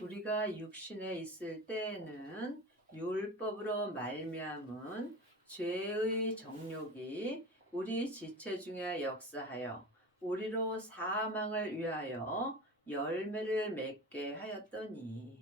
우리가 육신에 있을 때에는 율법으로 말미암은 죄의 정욕이 우리 지체 중에 역사하여 우리로 사망을 위하여 열매를 맺게 하였더니,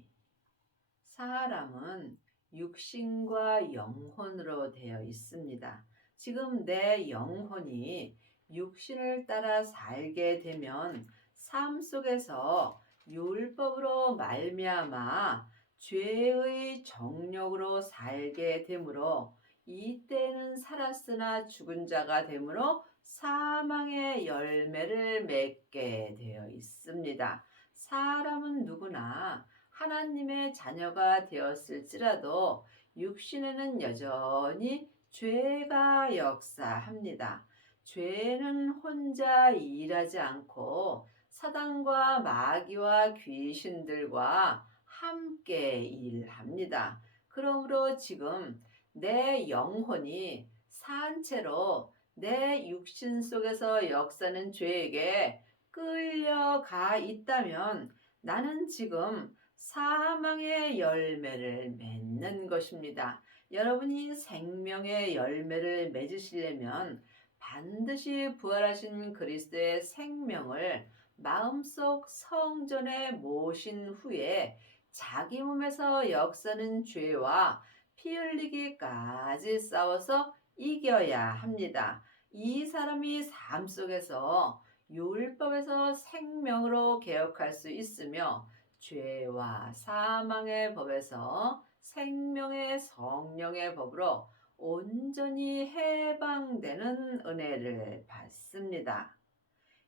사람은 육신과 영혼으로 되어 있습니다. 지금 내 영혼이 육신을 따라 살게 되면 삶 속에서 율법으로 말미암아 죄의 정욕으로 살게 되므로, 이때는 살았으나 죽은 자가 되므로 사망의 열매를 맺게 되어 있습니다. 사람은 누구나 하나님의 자녀가 되었을지라도 육신에는 여전히 죄가 역사합니다. 죄는 혼자 일하지 않고 사단과 마귀와 귀신들과 함께 일합니다. 그러므로 지금 내 영혼이 산채로 내 육신 속에서 역사는 죄에게 끌려가 있다면, 나는 지금 사망의 열매를 맺는 것입니다. 여러분이 생명의 열매를 맺으시려면 반드시 부활하신 그리스도의 생명을 마음속 성전에 모신 후에 자기 몸에서 역사는 죄와 피 흘리기까지 싸워서 이겨야 합니다. 이 사람이 삶 속에서 율법에서 생명으로 개혁할 수 있으며, 죄와 사망의 법에서 생명의 성령의 법으로 온전히 해방되는 은혜를 받습니다.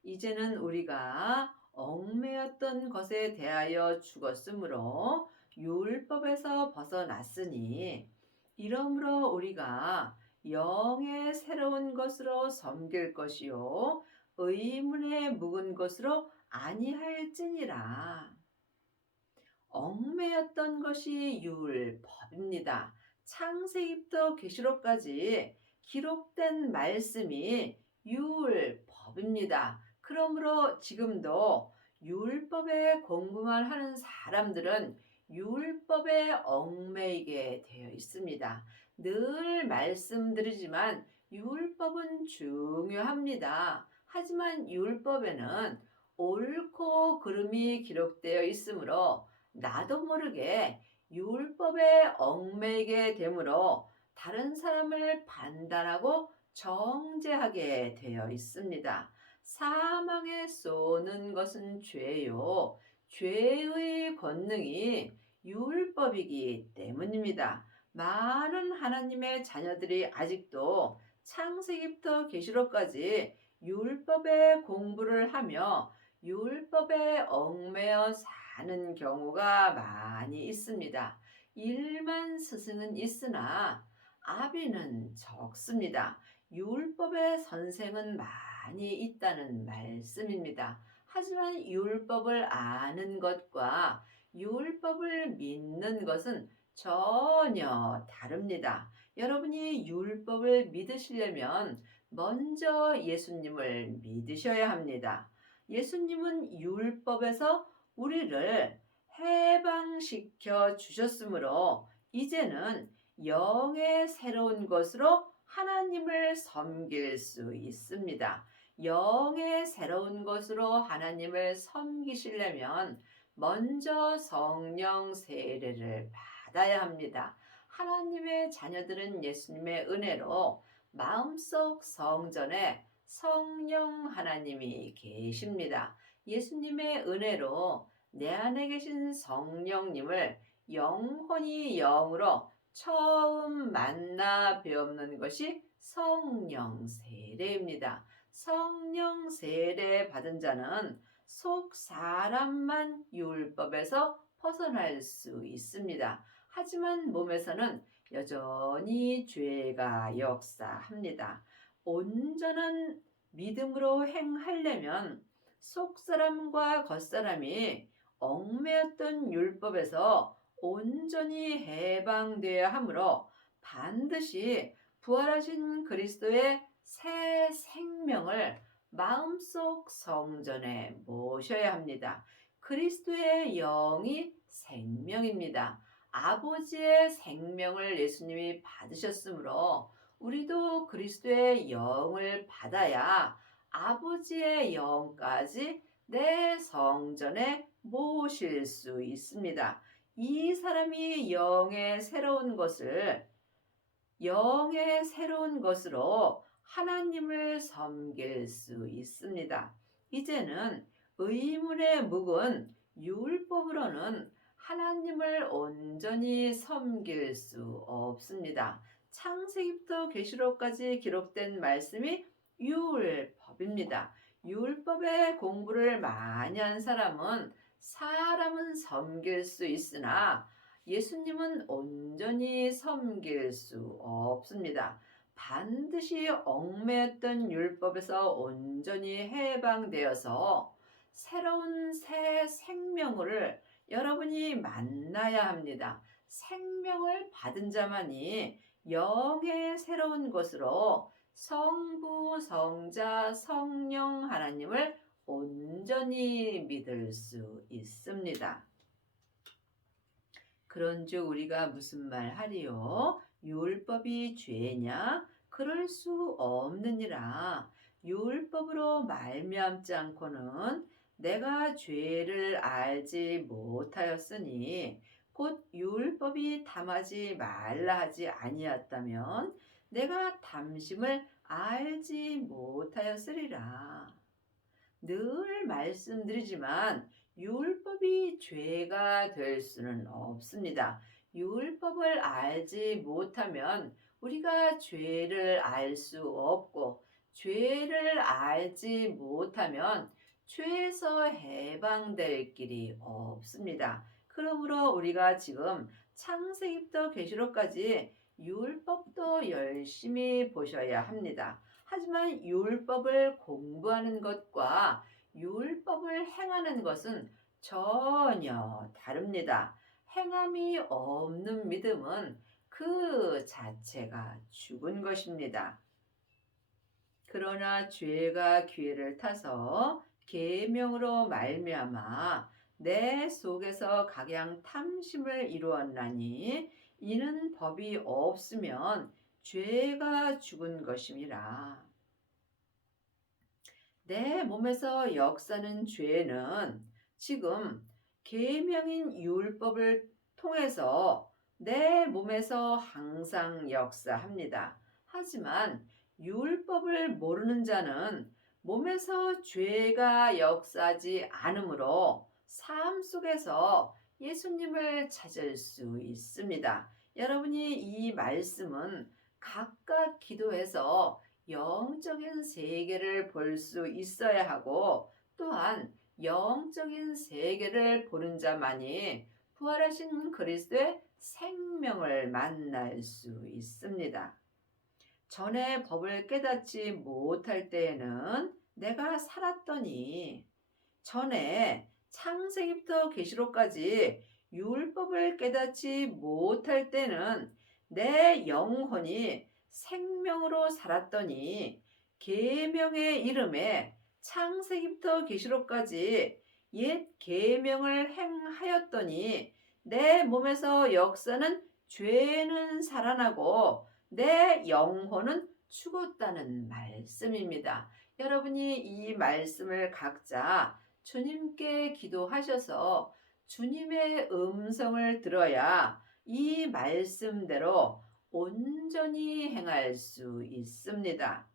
이제는 우리가 얽매였던 것에 대하여 죽었으므로 율법에서 벗어났으니, 이러므로 우리가 영의 새로운 것으로 섬길 것이요 의문에 묵은 것으로 아니할지니라. 얽매였던 것이 율법입니다. 창세기부터 계시록까지 기록된 말씀이 율법입니다. 그러므로 지금도 율법의 공부만 하는 사람들은 율법에 얽매이게 되어 있습니다. 늘 말씀드리지만 율법은 중요합니다. 하지만 율법에는 옳고 그름이 기록되어 있으므로 나도 모르게 율법에 얽매이게 되므로 다른 사람을 판단하고 정죄하게 되어 있습니다. 사망에 쏘는 것은 죄요, 죄의 권능이 율법이기 때문입니다. 많은 하나님의 자녀들이 아직도 창세기부터 계시록까지 율법의 공부를 하며 율법에 얽매여 사는 경우가 많이 있습니다. 일만 스승은 있으나 아비는 적습니다. 율법의 선생은 많이 있다는 말씀입니다. 하지만 율법을 아는 것과 율법을 믿는 것은 전혀 다릅니다. 여러분이 율법을 믿으시려면 먼저 예수님을 믿으셔야 합니다. 예수님은 율법에서 우리를 해방시켜 주셨으므로 이제는 영의 새로운 것으로 하나님을 섬길 수 있습니다. 영의 새로운 것으로 하나님을 섬기시려면 먼저 성령 세례를 받아야 합니다. 하나님의 자녀들은 예수님의 은혜로 마음속 성전에 성령 하나님이 계십니다. 예수님의 은혜로 내 안에 계신 성령님을 영혼이 영으로 처음 만나 배우는 것이 성령 세례입니다. 성령 세례 받은 자는 속 사람만 율법에서 벗어날 수 있습니다. 하지만 몸에서는 여전히 죄가 역사합니다. 온전한 믿음으로 행하려면 속사람과 겉사람이 얽매였던 율법에서 온전히 해방되어야 하므로 반드시 부활하신 그리스도의 새 생명을 마음속 성전에 모셔야 합니다. 그리스도의 영이 생명입니다. 아버지의 생명을 예수님이 받으셨으므로 우리도 그리스도의 영을 받아야 아버지의 영까지 내 성전에 모실 수 있습니다. 이 사람이 영의 새로운 것으로 하나님을 섬길 수 있습니다. 이제는 의문에 묵은 율법으로는 하나님을 온전히 섬길 수 없습니다. 창세기부터 계시록까지 기록된 말씀이 율법입니다. 율법의 공부를 많이 한 사람은 섬길 수 있으나 예수님은 온전히 섬길 수 없습니다. 반드시 얽매였던 율법에서 온전히 해방되어서 새로운 새 생명을 여러분이 만나야 합니다. 생명을 받은 자만이 영의 새로운 것으로 성부, 성자, 성령 하나님을 온전히 믿을 수 있습니다. 그런즉 우리가 무슨 말 하리요? 율법이 죄냐? 그럴 수 없느니라. 율법으로 말미암지 않고는 내가 죄를 알지 못하였으니 곧 율법이 탐하지 말라 하지 아니었다면 내가 탐심을 알지 못하였으리라. 늘 말씀드리지만 율법이 죄가 될 수는 없습니다. 율법을 알지 못하면 우리가 죄를 알 수 없고, 죄를 알지 못하면 죄에서 해방될 길이 없습니다. 그러므로 우리가 지금 창세기부터 계시록까지 율법도 열심히 보셔야 합니다. 하지만 율법을 공부하는 것과 율법을 행하는 것은 전혀 다릅니다. 행함이 없는 믿음은 그 자체가 죽은 것입니다. 그러나 죄가 기회를 타서 계명으로 말미암아 내 속에서 각양 탐심을 이루었나니 이는 법이 없으면 죄가 죽은 것임이라. 내 몸에서 역사는 죄는 지금 계명인 율법을 통해서 내 몸에서 항상 역사합니다. 하지만 율법을 모르는 자는 몸에서 죄가 역사하지 않으므로 삶 속에서 예수님을 찾을 수 있습니다. 여러분이 이 말씀은 각각 기도해서 영적인 세계를 볼 수 있어야 하고, 또한 영적인 세계를 보는 자만이 부활하신 그리스도의 생명을 만날 수 있습니다. 전에 법을 깨닫지 못할 때에는 내가 살았더니, 전에 창세기부터 계시록까지 율법을 깨닫지 못할 때는 내 영혼이 생명으로 살았더니, 계명의 이름에 창세기부터 계시록까지 옛 계명을 행하였더니 내 몸에서 역사는 죄는 살아나고 내 영혼은 죽었다는 말씀입니다. 여러분이 이 말씀을 각자 주님께 기도하셔서 주님의 음성을 들어야 이 말씀대로 온전히 행할 수 있습니다.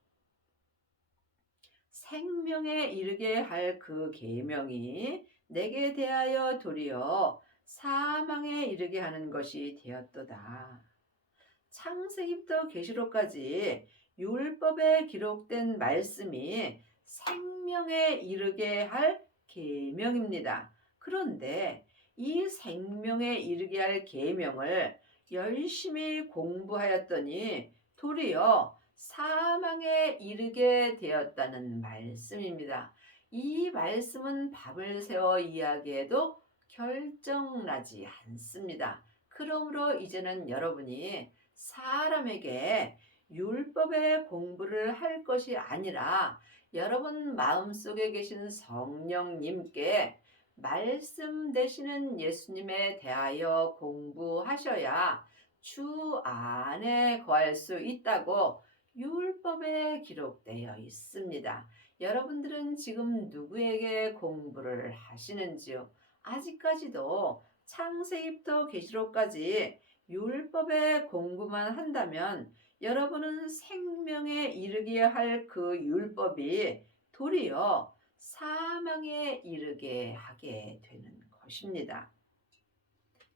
생명에 이르게 할 그 계명이 내게 대하여 도리어 사망에 이르게 하는 것이 되었도다. 창세기부터 계시록까지 율법에 기록된 말씀이 생명에 이르게 할 계명입니다. 그런데 이 생명에 이르게 할 계명을 열심히 공부하였더니 도리어 사망에 이르게 되었다는 말씀입니다. 이 말씀은 밥을 세워 이야기해도 결정나지 않습니다. 그러므로 이제는 여러분이 사람에게 율법의 공부를 할 것이 아니라 여러분 마음속에 계신 성령님께 말씀 되시는 예수님에 대하여 공부하셔야 주 안에 거할 수 있다고 율법에 기록되어 있습니다. 여러분들은 지금 누구에게 공부를 하시는지요? 아직까지도 창세기부터 계시록까지 율법의 공부만 한다면 여러분은 생명에 이르게 할 그 율법이 도리어 사망에 이르게 하게 되는 것입니다.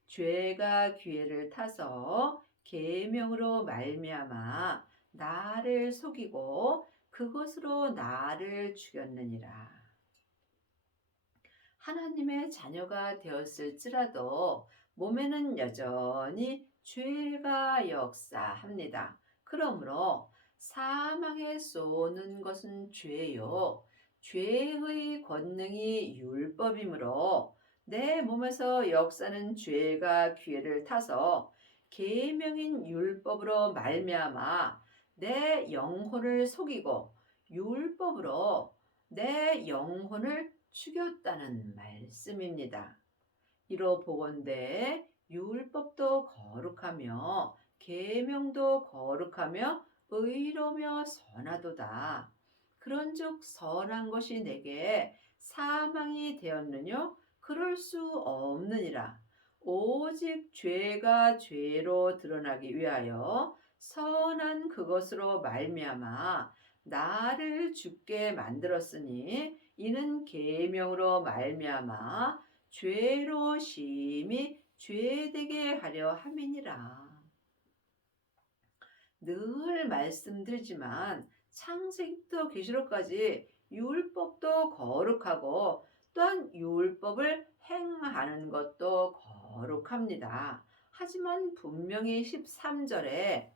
죄가 기회를 타서 계명으로 말미암아 나를 속이고 그것으로 나를 죽였느니라. 하나님의 자녀가 되었을지라도 몸에는 여전히 죄가 역사합니다. 그러므로 사망에 쏘는 것은 죄요. 죄의 권능이 율법이므로 내 몸에서 역사는 죄가 기회를 타서 계명인 율법으로 말미암아 내 영혼을 속이고 율법으로 내 영혼을 죽였다는 말씀입니다. 이로 보건대 율법도 거룩하며 계명도 거룩하며 의로며 선하도다. 그런즉 선한 것이 내게 사망이 되었느뇨? 그럴 수 없느니라. 오직 죄가 죄로 드러나기 위하여 선한 그것으로 말미암아 나를 죽게 만들었으니 이는 계명으로 말미암아 죄로 심히 죄되게 하려 함이니라. 늘 말씀드리지만 창세기부터 계시록까지 율법도 거룩하고 또한 율법을 행하는 것도 거룩합니다. 하지만 분명히 13절에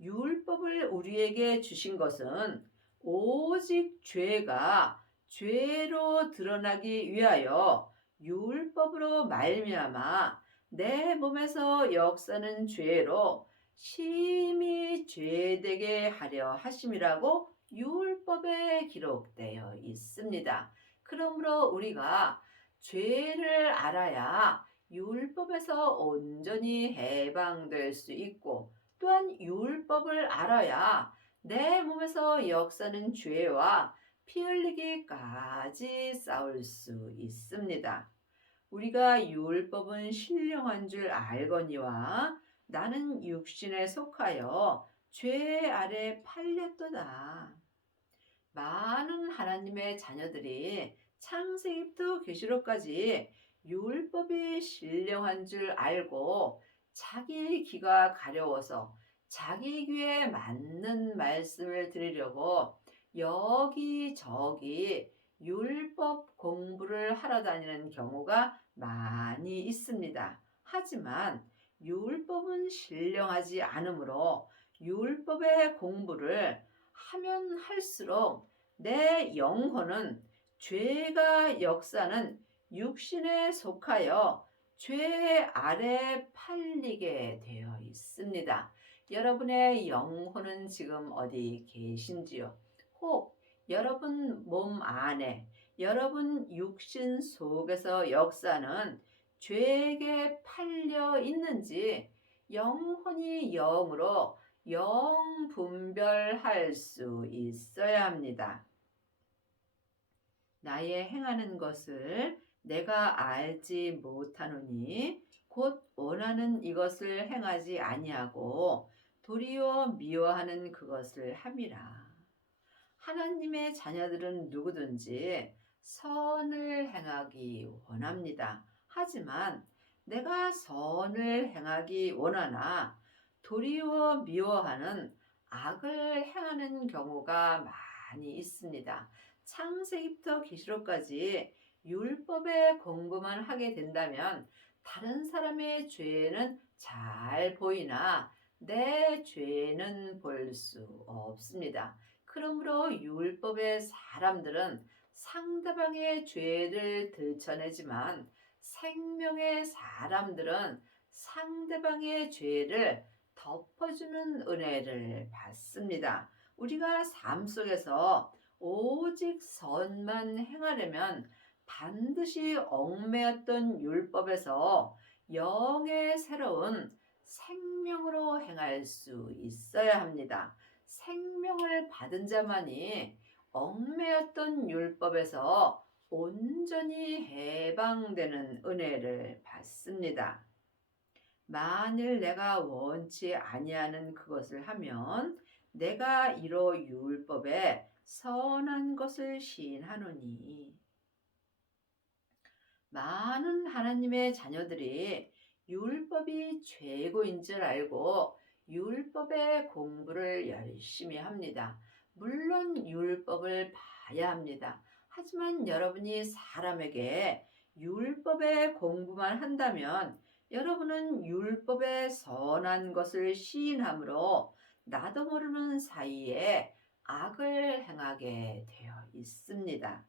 율법을 우리에게 주신 것은 오직 죄가 죄로 드러나기 위하여 율법으로 말미암아 내 몸에서 역사는 죄로 심히 죄되게 하려 하심이라고 율법에 기록되어 있습니다. 그러므로 우리가 죄를 알아야 율법에서 온전히 해방될 수 있고 또한 율법을 알아야 내 몸에서 역사는 죄와 피 흘리기까지 싸울 수 있습니다. 우리가 율법은 신령한 줄 알거니와 나는 육신에 속하여 죄 아래 팔렸도다. 많은 하나님의 자녀들이 창세기부터 계시록까지 율법이 신령한 줄 알고 자기 귀가 가려워서 자기 귀에 맞는 말씀을 드리려고 여기저기 율법 공부를 하러 다니는 경우가 많이 있습니다. 하지만 율법은 신령하지 않으므로 율법의 공부를 하면 할수록 내 영혼은 죄가 역사는 육신에 속하여 죄 아래 팔리게 되어 있습니다. 여러분의 영혼은 지금 어디 계신지요? 혹 여러분 몸 안에 여러분 육신 속에서 역사는 죄에게 팔려 있는지 영혼이 영으로 영 분별할 수 있어야 합니다. 나의 행하는 것을 내가 알지 못하노니 곧 원하는 이것을 행하지 아니하고 도리어 미워하는 그것을 함이라. 하나님의 자녀들은 누구든지 선을 행하기 원합니다. 하지만 내가 선을 행하기 원하나 도리어 미워하는 악을 행하는 경우가 많이 있습니다. 창세기부터 계시록까지 율법의 공부만 하게 된다면 다른 사람의 죄는 잘 보이나 내 죄는 볼 수 없습니다. 그러므로 율법의 사람들은 상대방의 죄를 들춰내지만 생명의 사람들은 상대방의 죄를 덮어주는 은혜를 받습니다. 우리가 삶 속에서 오직 선만 행하려면 반드시 얽매였던 율법에서 영의 새로운 생명으로 행할 수 있어야 합니다. 생명을 받은 자만이 얽매였던 율법에서 온전히 해방되는 은혜를 받습니다. 만일 내가 원치 아니하는 그것을 하면 내가 이로 율법에 선한 것을 시인하노니. 많은 하나님의 자녀들이 율법이 최고인 줄 알고 율법의 공부를 열심히 합니다. 물론 율법을 봐야 합니다. 하지만 여러분이 사람에게 율법의 공부만 한다면 여러분은 율법의 선한 것을 시인함으로 나도 모르는 사이에 악을 행하게 되어 있습니다.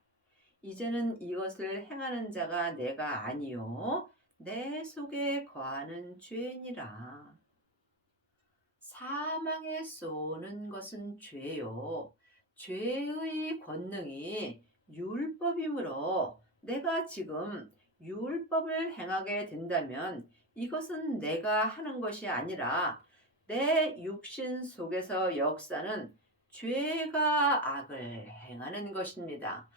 이제는 이것을 행하는 자가 내가 아니요 내 속에 거하는 죄니라. 사망에 쏘는 것은 죄요. 죄의 권능이 율법이므로 내가 지금 율법을 행하게 된다면 이것은 내가 하는 것이 아니라 내 육신 속에서 역사는 죄가 악을 행하는 것입니다.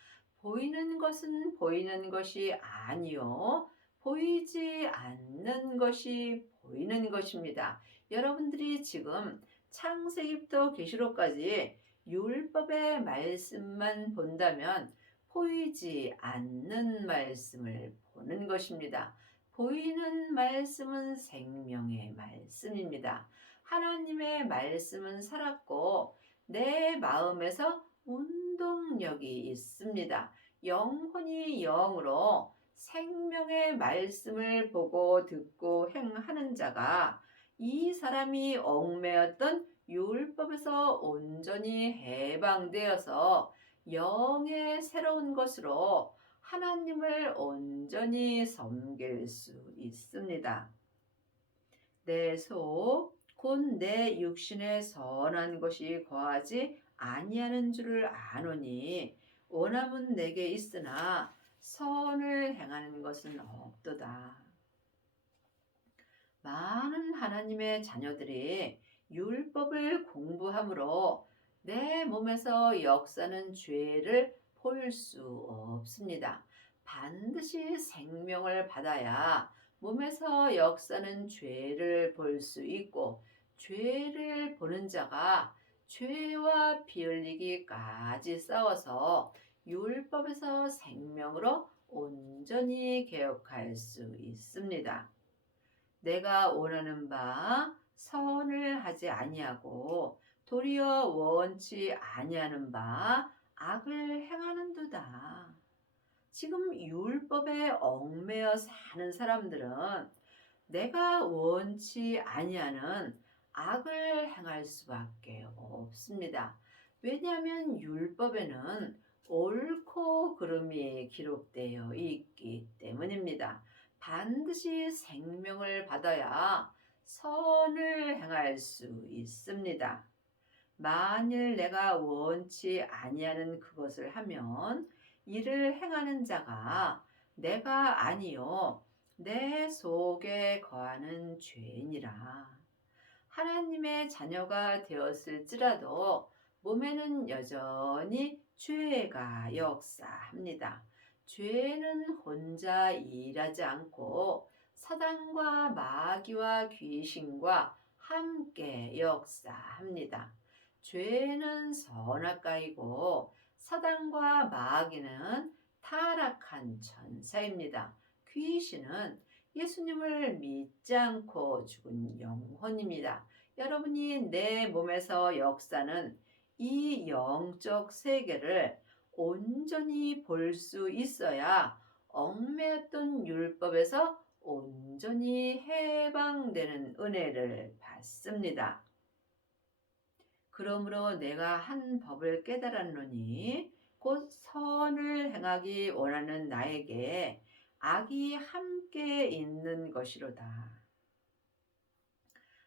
보이는 것은 보이는 것이 아니요 보이지 않는 것이 보이는 것입니다. 여러분들이 지금 창세기부터 계시록까지 율법의 말씀만 본다면 보이지 않는 말씀을 보는 것입니다. 보이는 말씀은 생명의 말씀입니다. 하나님의 말씀은 살았고 내 마음에서 운동력이 있습니다. 영혼이 영으로 생명의 말씀을 보고 듣고 행하는 자가 이 사람이 얽매였던 율법에서 온전히 해방되어서 영의 새로운 것으로 하나님을 온전히 섬길 수 있습니다. 내 속, 곧 내 육신에 선한 것이 거하지 아니하는 줄을 아노니 원함은 내게 있으나 선을 행하는 것은 없도다. 많은 하나님의 자녀들이 율법을 공부함으로 내 몸에서 역사는 죄를 볼 수 없습니다. 반드시 생명을 받아야 몸에서 역사는 죄를 볼 수 있고 죄를 보는 자가 죄와 피 흘리기까지 싸워서 율법에서 생명으로 온전히 개혁할 수 있습니다. 내가 원하는 바 선을 하지 아니하고 도리어 원치 아니하는 바 악을 행하는도다. 지금 율법에 얽매여 사는 사람들은 내가 원치 아니하는 악을 행할 수밖에 없습니다. 왜냐하면 율법에는 옳고 그름이 기록되어 있기 때문입니다. 반드시 생명을 받아야 선을 행할 수 있습니다. 만일 내가 원치 아니하는 그것을 하면 이를 행하는 자가 내가 아니요 내 속에 거하는 죄니라. 하나님의 자녀가 되었을지라도 몸에는 여전히 죄가 역사합니다. 죄는 혼자 일하지 않고 사단과 마귀와 귀신과 함께 역사합니다. 죄는 선악가이고 사단과 마귀는 타락한 천사입니다. 귀신은 예수님을 믿지 않고 죽은 영혼입니다. 여러분이 내 몸에서 역사는 이 영적 세계를 온전히 볼 수 있어야 얽매였던 율법에서 온전히 해방되는 은혜를 받습니다. 그러므로 내가 한 법을 깨달았노니 곧 선을 행하기 원하는 나에게 악이 함께 있는 것이로다.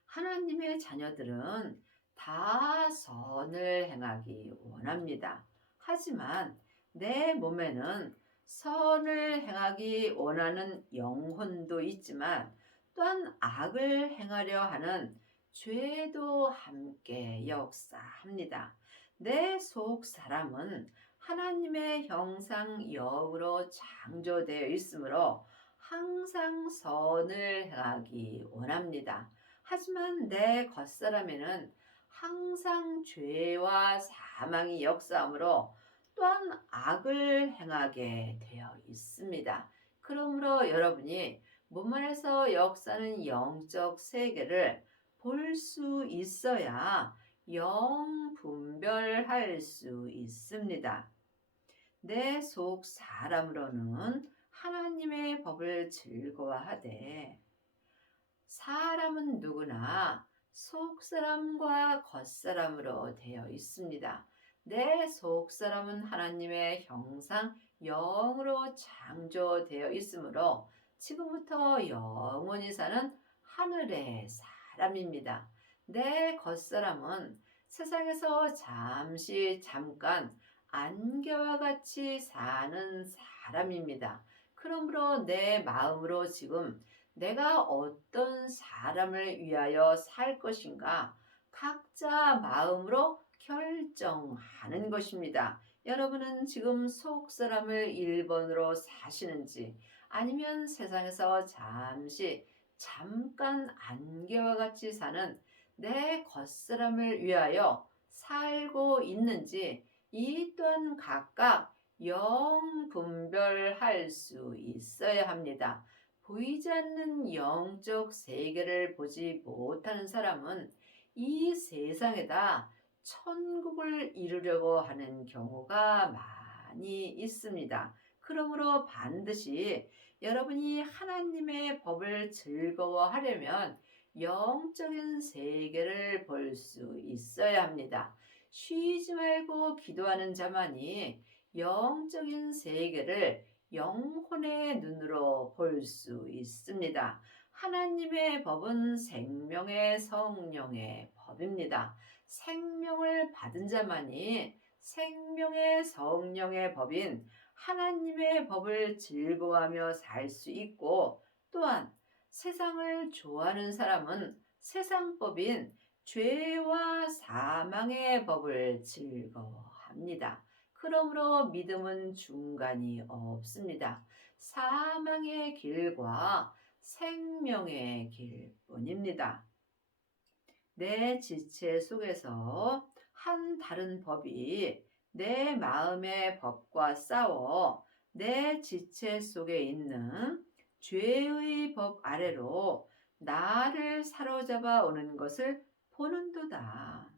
하나님의 자녀들은 다 선을 행하기 원합니다. 하지만 내 몸에는 선을 행하기 원하는 영혼도 있지만 또한 악을 행하려 하는 죄도 함께 역사합니다. 내 속 사람은 하나님의 형상 영으로 창조되어 있으므로 항상 선을 행하기 원합니다. 하지만 내 겉사람에는 항상 죄와 사망이 역사하므로 또한 악을 행하게 되어 있습니다. 그러므로 여러분이 몸 안에서 역사하는 영적 세계를 볼 수 있어야 영 분별할 수 있습니다. 내 속 사람으로는 하나님의 법을 즐거워하되 사람은 누구나 속사람과 겉사람으로 되어 있습니다. 내 속사람은 하나님의 형상 영으로 창조되어 있으므로 지금부터 영원히 사는 하늘의 사람입니다. 내 겉사람은 세상에서 잠깐 안개와 같이 사는 사람입니다. 그러므로 내 마음으로 지금 내가 어떤 사람을 위하여 살 것인가 각자 마음으로 결정하는 것입니다. 여러분은 지금 속 사람을 1번으로 사시는지 아니면 세상에서 잠깐 안개와 같이 사는 내 겉사람을 위하여 살고 있는지 이 또한 각각 영 분별할 수 있어야 합니다. 보이지 않는 영적 세계를 보지 못하는 사람은 이 세상에다 천국을 이루려고 하는 경우가 많이 있습니다. 그러므로 반드시 여러분이 하나님의 법을 즐거워하려면 영적인 세계를 볼 수 있어야 합니다. 쉬지 말고 기도하는 자만이 영적인 세계를 영혼의 눈으로 볼 수 있습니다. 하나님의 법은 생명의 성령의 법입니다. 생명을 받은 자만이 생명의 성령의 법인 하나님의 법을 즐거워하며 살 수 있고 또한 세상을 좋아하는 사람은 세상법인 죄와 사망의 법을 즐거워합니다. 그러므로 믿음은 중간이 없습니다. 사망의 길과 생명의 길뿐입니다. 내 지체 속에서 한 다른 법이 내 마음의 법과 싸워 내 지체 속에 있는 죄의 법 아래로 나를 사로잡아 오는 것을 보는도다.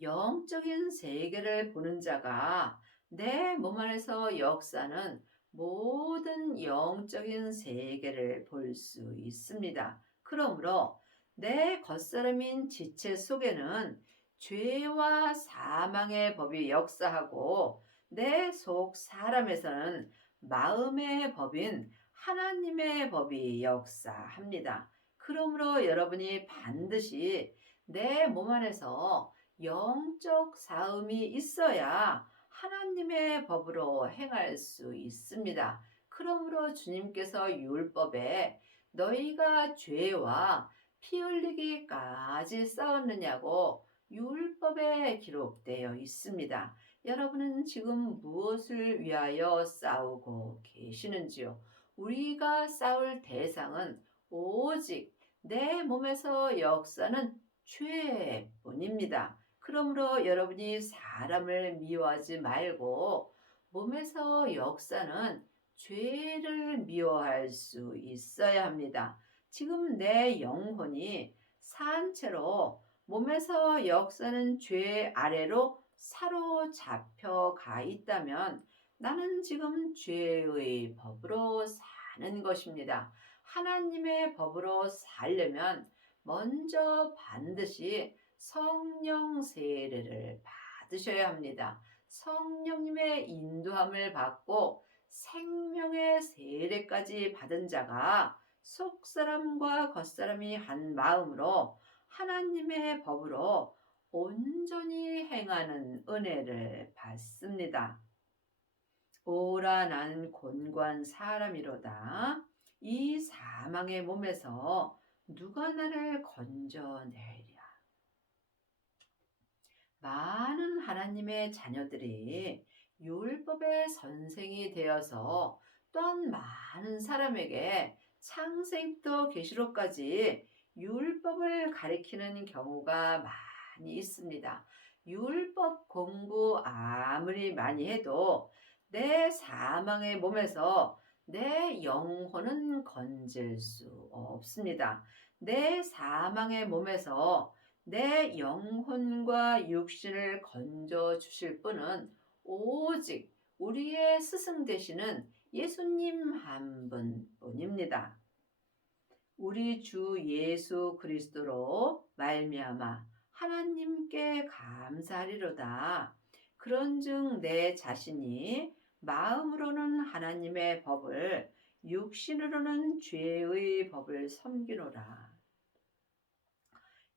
영적인 세계를 보는 자가 내 몸 안에서 역사는 모든 영적인 세계를 볼 수 있습니다. 그러므로 내 겉사람인 지체 속에는 죄와 사망의 법이 역사하고 내 속 사람에서는 마음의 법인 하나님의 법이 역사합니다. 그러므로 여러분이 반드시 내 몸 안에서 영적 싸움이 있어야 하나님의 법으로 행할 수 있습니다. 그러므로 주님께서 율법에 너희가 죄와 피 흘리기까지 싸웠느냐고 율법에 기록되어 있습니다. 여러분은 지금 무엇을 위하여 싸우고 계시는지요? 우리가 싸울 대상은 오직 내 몸에서 역사는 죄뿐입니다. 그러므로 여러분이 사람을 미워하지 말고 몸에서 역사는 죄를 미워할 수 있어야 합니다. 지금 내 영혼이 산채로 몸에서 역사는 죄 아래로 사로잡혀 가 있다면 나는 지금 죄의 법으로 사는 것입니다. 하나님의 법으로 살려면 먼저 반드시 성령 세례를 받으셔야 합니다. 성령님의 인도함을 받고 생명의 세례까지 받은 자가 속사람과 겉사람이 한 마음으로 하나님의 법으로 온전히 행하는 은혜를 받습니다. 보라 나는 곤고한 사람이로다. 이 사망의 몸에서 누가 나를 건져내리랴. 많은 하나님의 자녀들이 율법의 선생이 되어서 또한 많은 사람에게 창세기부터 계시록까지 율법을 가리키는 경우가 많이 있습니다. 율법 공부 아무리 많이 해도 내 사망의 몸에서 내 영혼은 건질 수 없습니다. 내 사망의 몸에서 내 영혼과 육신을 건져 주실 분은 오직 우리의 스승 되시는 예수님 한 분뿐입니다. 우리 주 예수 그리스도로 말미암아 하나님께 감사하리로다. 그런즉 내 자신이 마음으로는 하나님의 법을, 육신으로는 죄의 법을 섬기노라.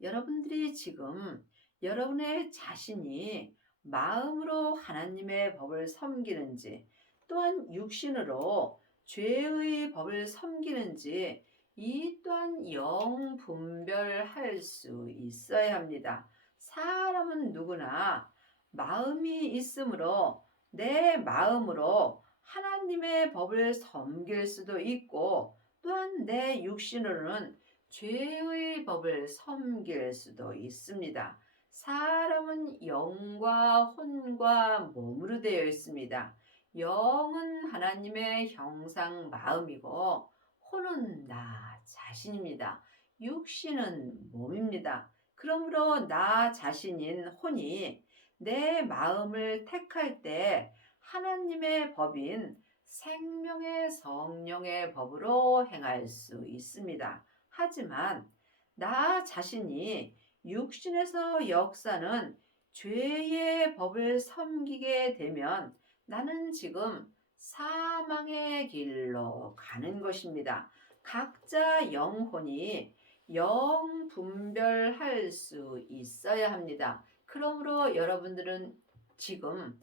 여러분들이 지금 여러분의 자신이 마음으로 하나님의 법을 섬기는지, 또한 육신으로 죄의 법을 섬기는지, 이 또한 영분별할 수 있어야 합니다. 사람은 누구나 마음이 있으므로 내 마음으로 하나님의 법을 섬길 수도 있고, 또한 내 육신으로는 죄의 법을 섬길 수도 있습니다. 사람은 영과 혼과 몸으로 되어 있습니다. 영은 하나님의 형상 마음이고, 혼은 나 자신입니다. 육신은 몸입니다. 그러므로 나 자신인 혼이 내 마음을 택할 때 하나님의 법인 생명의 성령의 법으로 행할 수 있습니다. 하지만 나 자신이 육신에서 역사는 죄의 법을 섬기게 되면 나는 지금 사망의 길로 가는 것입니다. 각자 영혼이 영 분별할 수 있어야 합니다. 그러므로 여러분들은 지금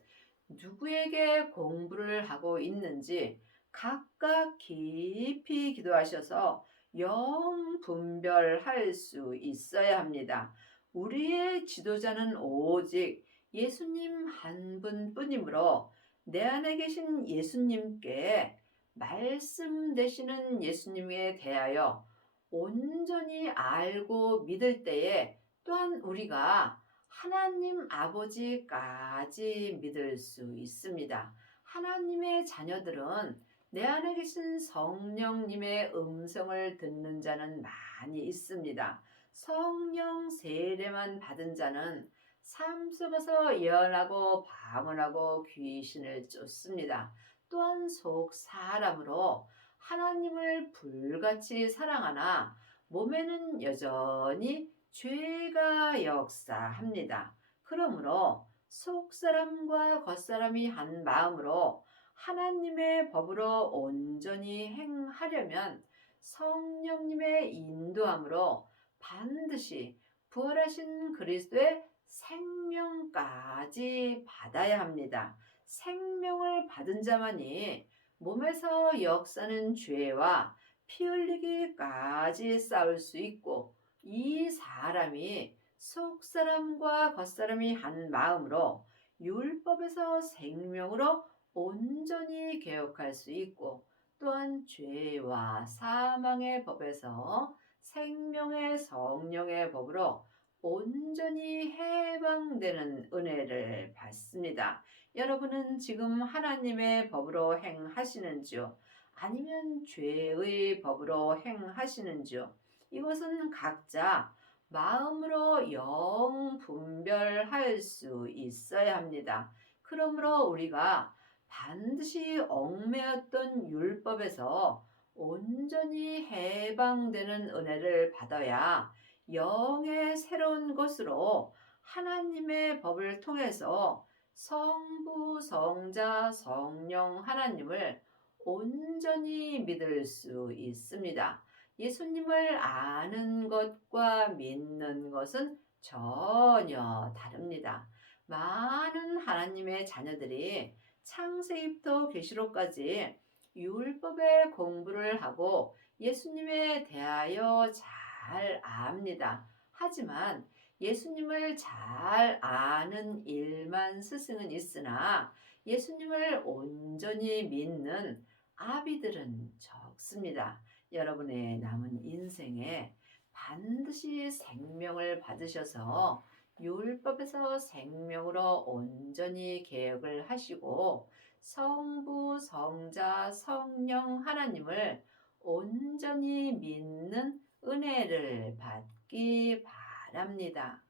누구에게 공부를 하고 있는지 각각 깊이 기도하셔서 영 분별할 수 있어야 합니다. 우리의 지도자는 오직 예수님 한 분뿐이므로 내 안에 계신 예수님께, 말씀 되시는 예수님에 대하여 온전히 알고 믿을 때에 또한 우리가 하나님 아버지까지 믿을 수 있습니다. 하나님의 자녀들은 내 안에 계신 성령님의 음성을 듣는 자는 많이 있습니다. 성령 세례만 받은 자는 삶 속에서 예언하고 방언하고 귀신을 쫓습니다. 또한 속 사람으로 하나님을 불같이 사랑하나 몸에는 여전히 죄가 역사합니다. 그러므로 속사람과 겉사람이 한 마음으로 하나님의 법으로 온전히 행하려면 성령님의 인도함으로 반드시 부활하신 그리스도의 생명까지 받아야 합니다. 생명을 받은 자만이 몸에서 역사는 죄와 피 흘리기까지 싸울 수 있고, 이 사람이 속사람과 겉사람이 한 마음으로 율법에서 생명으로 온전히 개혁할 수 있고, 또한 죄와 사망의 법에서 생명의 성령의 법으로 온전히 해방되는 은혜를 받습니다. 여러분은 지금 하나님의 법으로 행하시는지요? 아니면 죄의 법으로 행하시는지요? 이것은 각자 마음으로 영 분별할 수 있어야 합니다. 그러므로 우리가 반드시 얽매였던 율법에서 온전히 해방되는 은혜를 받아야 영의 새로운 것으로 하나님의 법을 통해서 성부, 성자, 성령 하나님을 온전히 믿을 수 있습니다. 예수님을 아는 것과 믿는 것은 전혀 다릅니다. 많은 하나님의 자녀들이 창세기부터 계시록까지 율법의 공부를 하고 예수님에 대하여 잘 압니다. 하지만 예수님을 잘 아는 일만 스승은 있으나 예수님을 온전히 믿는 아비들은 적습니다. 여러분의 남은 인생에 반드시 생명을 받으셔서 율법에서 생명으로 온전히 개혁을 하시고 성부, 성자, 성령 하나님을 온전히 믿는 은혜를 받기 바랍니다.